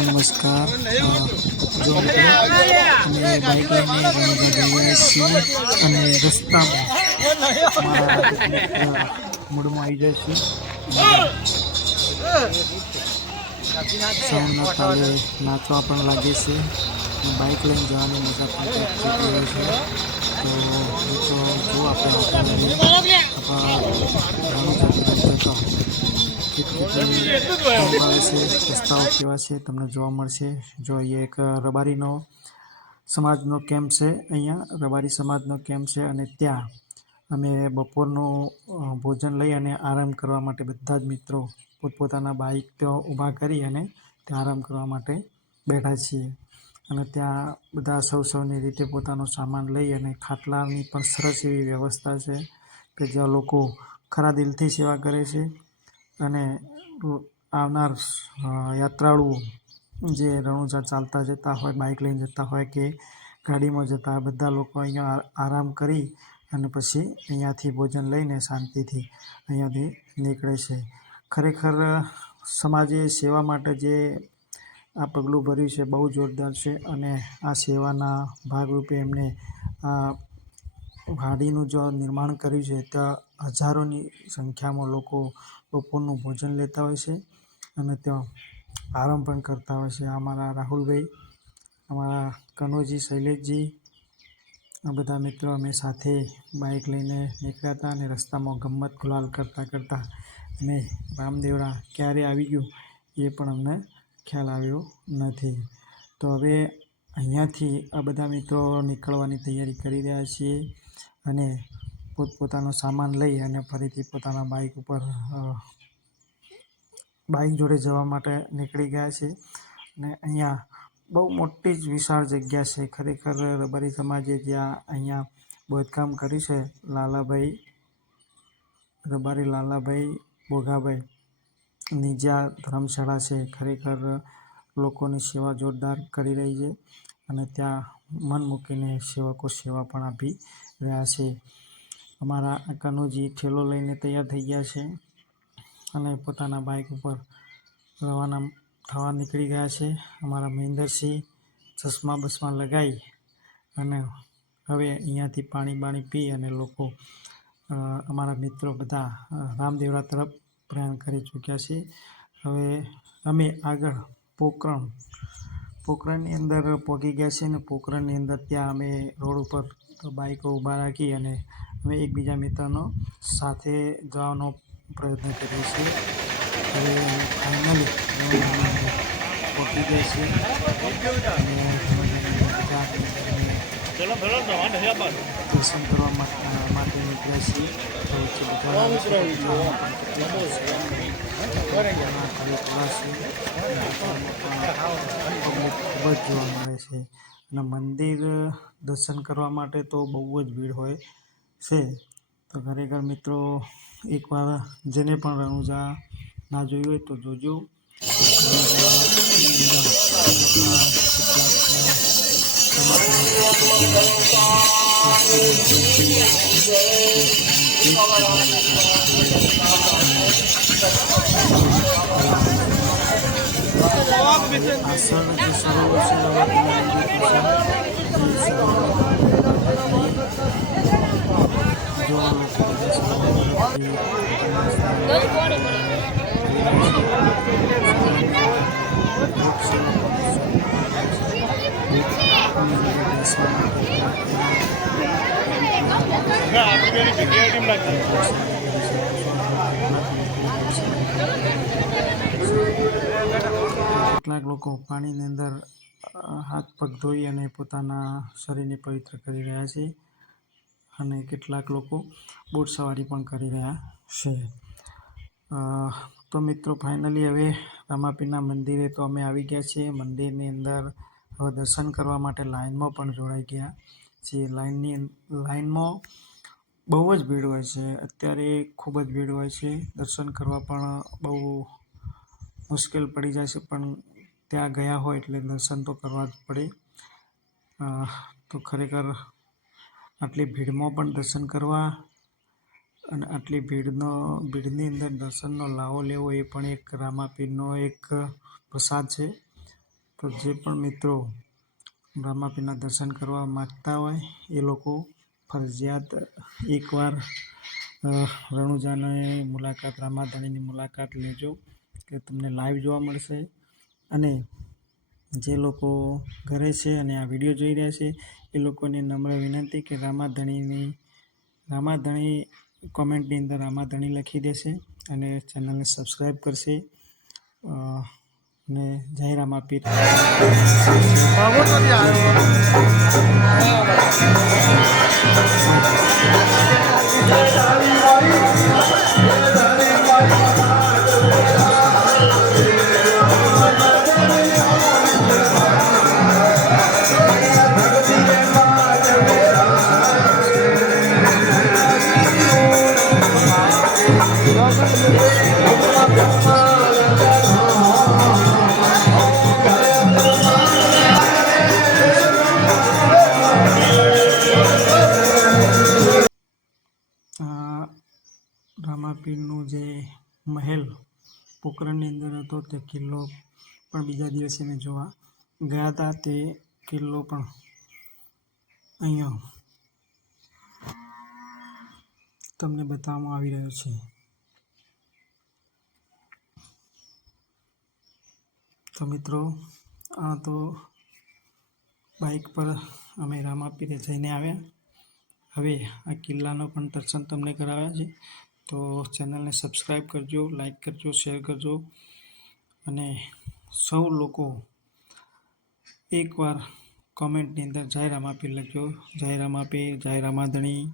નમસ્કાર જો અમે બાઇક લઈને જઈ છીએ અને રસ્તામાં મૂડમાં આવી જાય છે સૌના તાલે નાચવા પણ લાગે છે બાઈક લઈને જવાની મજા પણ છે તો જો આપણે આપણા આવે છે રસ્તાઓ કેવા છે, તમને જોવા મળશે. જો અહીંયા એક રબારીનો સમાજનો કેમ્પ છે, અહીંયા રબારી સમાજનો કેમ્પ છે અને ત્યાં અમે બપોરનું ભોજન લઈ અને આરામ કરવા માટે બધા જ મિત્રો પોતપોતાના બાઇક ત્યાં ઊભા કરી અને ત્યાં આરામ કરવા માટે બેઠા છીએ. અને ત્યાં બધા સૌ સૌની રીતે પોતાનો સામાન લઈ અને ખાટલાની પણ સરસ એવી વ્યવસ્થા છે કે જ્યાં લોકો ખરા દિલથી સેવા કરે છે અને આવનાર યાત્રાળુઓ જે રણુજા ચાલતા જતા હોય, બાઇક લઈને જતા હોય કે ગાડીમાં જતા હોય, બધા લોકો અહીંયા આરામ કરી અને પછી અહીંયાથી ભોજન લઈને શાંતિથી અહીંયાથી નીકળે છે. ખરેખર, સમાજે સેવા માટે જે આ પગલું ભર્યું છે બહુ જોરદાર છે અને આ સેવાના ભાગરૂપે એમને આ ગાડીનું જો નિર્માણ કર્યું છે ત્યાં હજારોની સંખ્યામાં લોકો બપોરનું ભોજન લેતા હોય છે અને ત્યાં આરામ પણ કરતા હોય છે. અમારા રાહુલભાઈ, અમારા કનોજી, શૈલેષજી, આ બધા મિત્રો અમે સાથે બાઇક લઈને નીકળ્યા હતા અને રસ્તામાં ગમત ગુલાલ કરતાં કરતાં અમે રામદેવડા ક્યારે આવી ગયું એ પણ અમને ખ્યાલ આવ્યો નથી. તો હવે અહીંયાથી આ બધા મિત્રો નીકળવાની તૈયારી કરી રહ્યા છીએ અને પોતપોતાનો સામાન લઈ અને ફરીથી પોતાના બાઇક ઉપર બાઇક જોડે જવા માટે નીકળી ગયા છે. અને અહીંયા બહુ મોટી જ વિશાળ જગ્યા છે. ખરેખર રબારી સમાજે જ્યાં અહીંયા બાંધકામ કર્યું છે, લાલાભાઈ, રબારી લાલાભાઈ બોઘાભાઈ ની જ્યાં ધર્મશાળા છે. ખરેખર લોકોની સેવા જોરદાર કરી રહી છે અને ત્યાં મન મૂકીને સેવકો સેવા પણ આપી રહ્યા છે. અમારા કનુજી ઠેલો લઈને તૈયાર થઈ ગયા છે અને પોતાના બાઇક ઉપર રવાના થવા નીકળી ગયા છે. અમારા મહેન્દ્રસિંહ ચશ્મા બસમાં લગાવી અને હવે અહીંયાથી પાણી બાણી પી અને લોકો અમારા મિત્રો બધા રામદેવરા તરફ પ્રયાણ કરી ચૂક્યા છે. હવે અમે આગળ પોકરણ, પોકરણની અંદર પહોંચી ગયા છે અને પોકરણની અંદર ત્યાં અમે રોડ ઉપર બાઈકો ઊભા રાખી અને અમે એકબીજા મિત્રનો સાથે જવાનો પ્રયત્ન કરીએ છીએ. હવે ફાઇનલી પહોંચી ગયા છીએ અને ત્યાં અમે દર્શન કરવા માટે નીકળ્યા છીએ. તો ખૂબ જ જોવા મળે છે. અને મંદિર દર્શન કરવા માટે તો બહુ જ ભીડ હોય. છે. તો ખરેખર મિત્રો એકવાર જેને પણ રણુજા ના જોયું હોય તો જોજો. આસળ જે સરોવર છે કેટલાક લોકો પાણીની અંદર હાથ પગ ધોઈ અને પોતાના શરીરને પવિત્ર કરી રહ્યા છે. અને કેટલાક લોકો બોટ સવારી પણ કરી રહ્યા છે. તો મિત્રો ફાઇનલી હવે રામાપીરના મંદિરે તો અમે આવી ગયા છીએ. મંદિરની અંદર હવે દર્શન કરવા માટે લાઇનમાં પણ જોડાઈ ગયા છીએ. લાઇનની લાઇનમાં બહુ જ ભીડ હોય છે. અત્યારે ખૂબ જ ભીડ હોય છે. દર્શન કરવા પણ બહુ મુશ્કેલ પડી જાય છે, પણ ત્યાં ગયા હોય એટલે દર્શન તો કરવા જ પડે. તો ખરેખર આટલી ભીડમાં પણ દર્શન કરવા અને આટલી ભીડનો, ભીડની અંદર દર્શનનો લાવો લેવો એ પણ એક રામાપીરનો એક પ્રસાદ છે. તો જે પણ મિત્રો રામાપીરના દર્શન કરવા માગતા હોય એ લોકો ફરજિયાત એકવાર રણુજાને મુલાકાત, રામાધણીની મુલાકાત લેજો કે તમને લાઈવ જોવા મળશે. અને જે લોકો ઘરે છે અને આ વીડિયો જોઈ રહ્યા છે એ લોકોને નમ્ર વિનંતી કે રામાધણીની, રામાધણી કોમેન્ટની અંદર રામાધણી લખી દેશે અને ચેનલને સબસ્ક્રાઈબ કરશે. અને જય રામાપીર રામાપીરનું જે મહેલ પોખરણની અંદર હતો તે કિલ્લો પણ બીજા દિવસે અમે જોવા ગયા હતા. તે કિલ્લો પણ અહીંયા તમને બતાવવામાં આવી રહ્યો છે. તો મિત્રો, આ તો બાઇક પર અમે રામાપીરે જઈને આવ્યા. હવે આ કિલ્લાનો પણ દર્શન તમને કરાવ્યા છે. તો ચેનલને સબસ્ક્રાઈબ કરજો લાઈક કરજો, શેર કરજો. અને સૌ લોકો એકવાર કોમેન્ટની અંદર જય રામાપીર લખજો. જય રામાપીર જય રામાધણી.